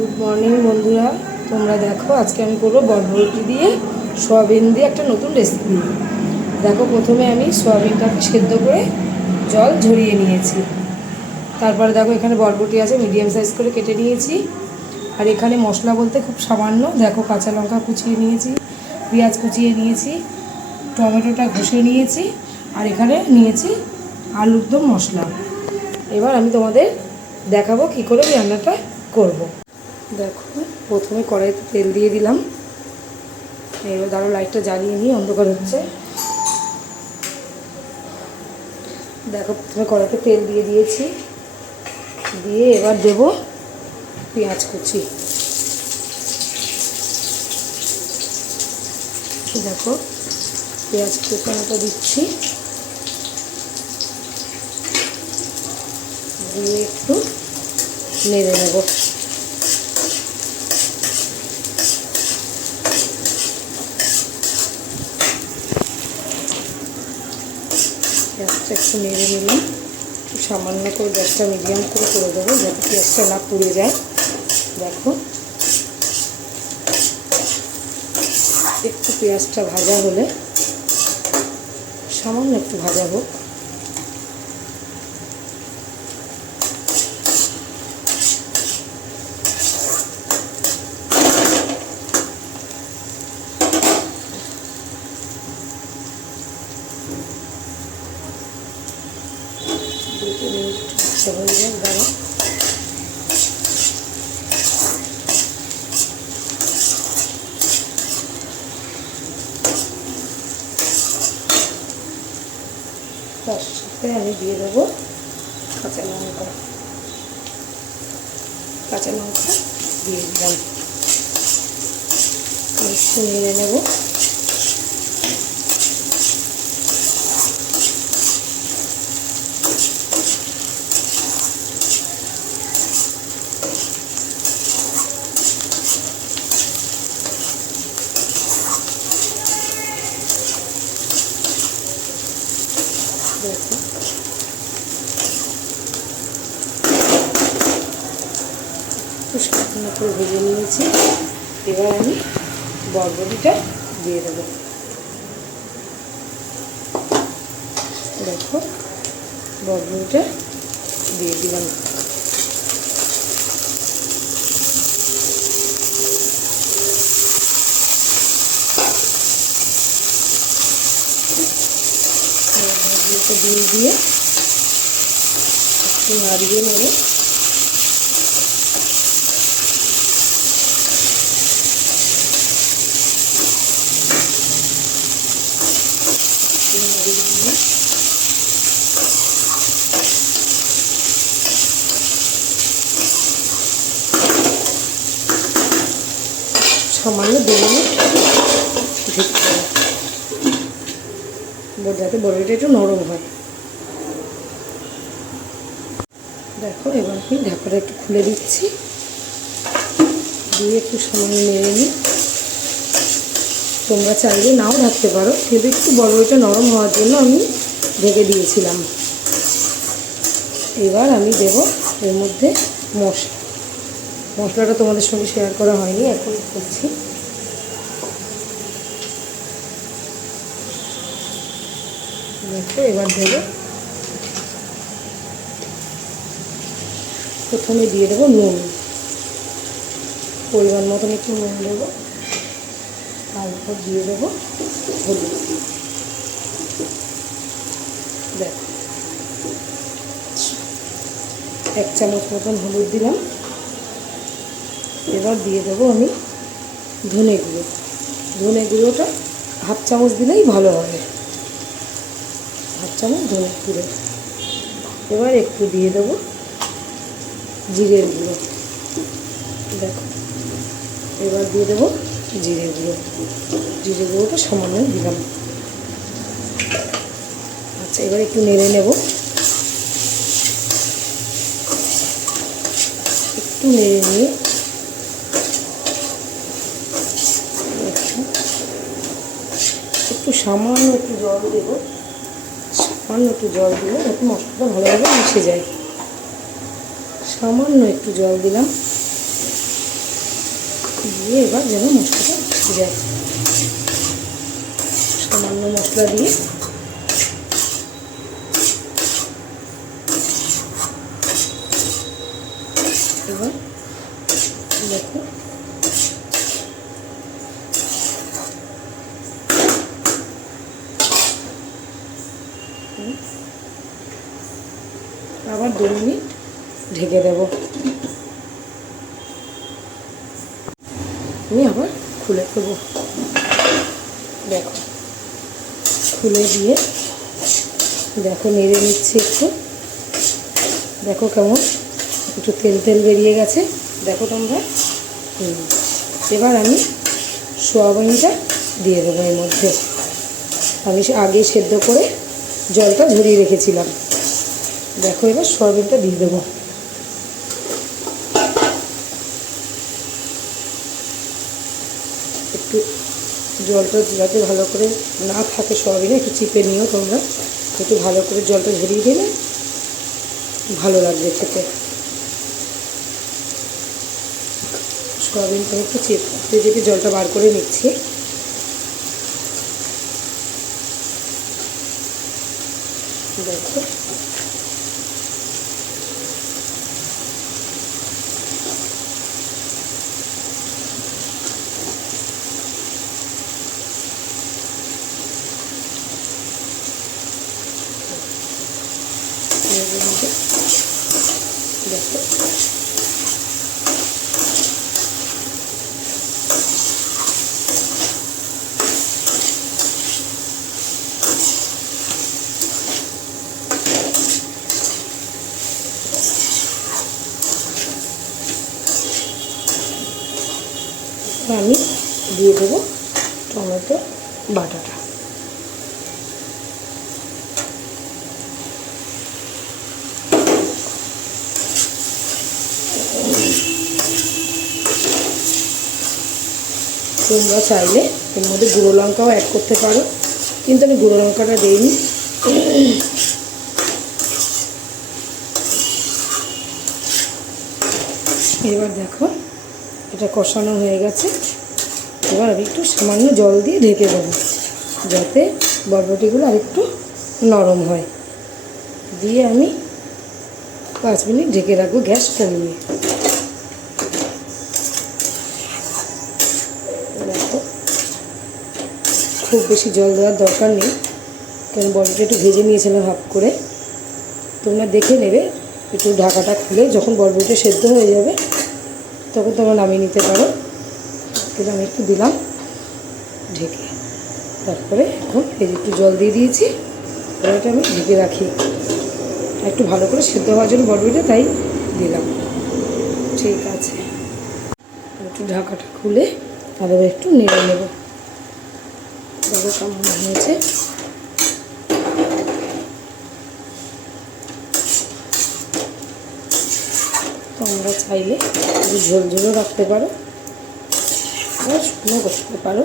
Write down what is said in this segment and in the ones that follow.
Good morning বন্ধুরা। তোমরা দেখো, আজকে আমি করব বরবটি দিয়ে সোয়াবিন দিয়ে একটা নতুন রেসিপি দেখো, প্রথমে আমি সোয়াবিনটাকে সেদ্ধ করে জল ঝরিয়ে নিয়েছি। তারপরে দেখো, এখানে বরবটি আছে মিডিয়াম সাইজ করে কেটে নিয়েছি। আর এখানে মশলা বলতে খুব সামান্য। দেখো, কাঁচা লঙ্কা কুচিয়ে নিয়েছি, পেঁয়াজ কুচিয়ে নিয়েছি, টমেটোটা ঘষে নিয়েছি, আর এখানে নিয়েছি আলুর দম মশলা। এবার আমি তোমাদের দেখাবো কি করে রান্নাটা করব। দেখো, প্রথমে কড়াইতে তেল দিয়ে দিলাম। এবার দাঁড়ো লাইটটা জ্বালিয়ে নিই অন্ধকার হচ্ছে। দেখো, প্রথমে কড়াইতে তেল দিয়ে দিয়েছি। দিয়ে এবার দেব পেঁয়াজ কুচি। দেখো, পেঁয়াজ কুচানোটা দিচ্ছি। দিয়ে একটু নেড়ে নেব পেঁয়াজটা একটু নেড়ে নিলাম একটু সামান্য করে গ্যাসটা মিডিয়াম করে করে দেবো যাতে পেঁয়াজটা না পুড়ে যায়। দেখো। একটু পেঁয়াজটা ভাজা হলে, সামান্য একটু ভাজা হোক। দাঁড়া তার সাথে আমি দিয়ে দেবো কাঁচা লঙ্কা। কাঁচা লঙ্কা দিয়ে দিলাম। নেড়ে নেব দেখো একটু করে ভেজে নিয়েছি। এবার আমি বরবটিটা দিয়ে দেবো। দেখো, বরবটিটা দিয়ে দিলাম। দিয়ে দিয়ে একটু নাড়িয়ে নেব। সামান্য দু ঢুকতে যাতে বড়িটা একটু নরম হয়। দেখো, এবার আমি ঢাকাটা একটু খুলে দিচ্ছি। দিয়ে একটু সামান্য নেড়ে নিই। তোমরা চাইলে নাও ঢাকতে পারো, কিন্তু একটু বড়িটা নরম হওয়ার জন্য আমি ঢেকে দিয়েছিলাম। এবার আমি দেব এর মধ্যে মশলা। মশলাটা তোমাদের সঙ্গে শেয়ার করা হয়নি, এখন করছি। এবার দেবো। প্রথমে দিয়ে দেবো নুন। পরিমাণ মতন একটু নুন দেবো। তারপর দিয়ে দেবো হলুদ। দেখো। এক চামচ মতন হলুদ দিলাম। এবার দিয়ে দেবো আমি ধনে গুঁড়ো। ধনে গুঁড়োটা হাফ চামচ দিলেই ভালো হবে। হাফ চামচ ধনে গুঁড়ো। এবার একটু দিয়ে দেবো জিরের গুঁড়ো। দেখো, এবার দিয়ে দেবো জিরে গুঁড়ো। জিরে গুঁড়োটা সামান্য দিলাম। আচ্ছা এবার একটু নেড়ে নেব। একটু নেড়ে নিয়ে একটু সামান্য একটু জল দেব। সামান্য একটু জল দিলে এরকম মশলাটা ভালোভাবে মিশে যায়। সামান্য একটু জল দিলাম। দিয়ে এবার যেন মশলাটা মিশে যায়। সামান্য মশলা দিয়ে এবার দেখো হুম। আবার দু মিনিট ঢেকে দেব। আমি আবার খুলে দেবো। দেখো। খুলে দিয়ে দেখো, নেড়ে নিচ্ছি একটু। দেখো কেমন একটু তেল তেল বেরিয়ে গেছে। দেখো তোমরা। এবার আমি সোয়াবিনটা দিয়ে দেবো এর মধ্যে। আমি আগে সেদ্ধ করে জলটা ঝরিয়ে রেখেছিলাম। দেখো এবার সোয়াবিনটা দিয়ে দেবো। একটু জলটা যাতে ভালো করে না থাকে সোয়াবিনে, একটু চিপে নিও তোমরা। একটু ভালো করে জলটা ঝরিয়ে দিলে ভালো লাগবে খেতে। সোয়াবিনটা একটু চেপে চেপে জলটা বার করে নিচ্ছি। দেখো। মধ্যে আমি দিয়ে দেবো টমেটো বাটাটা। তোমরা চাইলে এর মধ্যে গুঁড়ো লঙ্কাও অ্যাড করতে পারো। কিন্তু আমি গুঁড়ো লঙ্কাটা দিইনি। এবার দেখো এটা কষানো হয়ে গেছে। এবার আমি একটু সামান্য জল দিয়ে ঢেকে দেবো, যাতে বরবটিগুলো আরেকটু নরম হয়। দিয়ে আমি পাঁচ মিনিট ঢেকে রাখব গ্যাস কমিয়ে খুব বেশি জল দেওয়ার দরকার নেই, কারণ বরবটি একটু ভেজে নিয়েছিলাম হাফ করে। তোমরা দেখে নেবে, একটু ঢাকাটা খুলে যখন বরবটি সেদ্ধ হয়ে যাবে তখন তোমরা নামিয়ে নিতে পারো। কিন্তু আমি একটু দিলাম ঢেকে। তারপরে এখন এই যে একটু জল দিয়ে দিয়েছি এটা আমি ঢেকে রাখি। একটু ভালো করে সেদ্ধ হওয়ার জন্য বরবটিটা তাই দিলাম। ঠিক আছে। একটু ঢাকাটা খুলে আবার একটু নেড়ে নেব। দেখো কেমন হয়েছে। তোমরা চাইলে একটু ঝোল ঝোলও রাখতে পারো। আর শুকনো করতে পারো।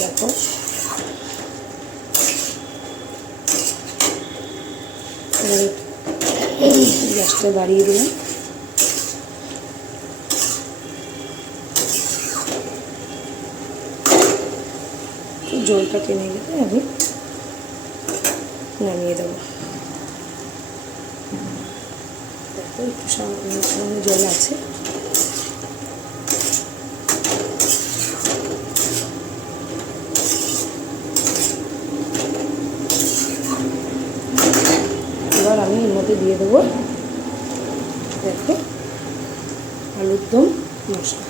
দেখো। গ্যাসটা বাড়িয়ে দিলাম। জলটা টেনে গেলে আমি নামিয়ে দেবো। সামান্য জল আছে। এবার আমি এর মধ্যে দিয়ে দেবো দেখো আলুর দম মশলা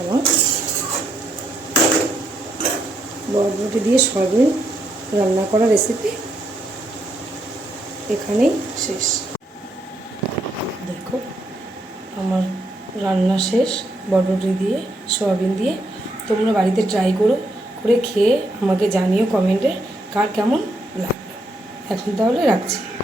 আমার বরবটি দিয়ে সয়াবিন রান্না করা রেসিপি এখানেই শেষ। দেখো, আমার রান্না শেষ বরবটি দিয়ে, সয়াবিন দিয়ে। তোমরা বাড়িতে ট্রাই করো, করে খেয়ে আমাকে জানিও কমেন্টে কার কেমন লাগল। এখন তাহলে রাখছি।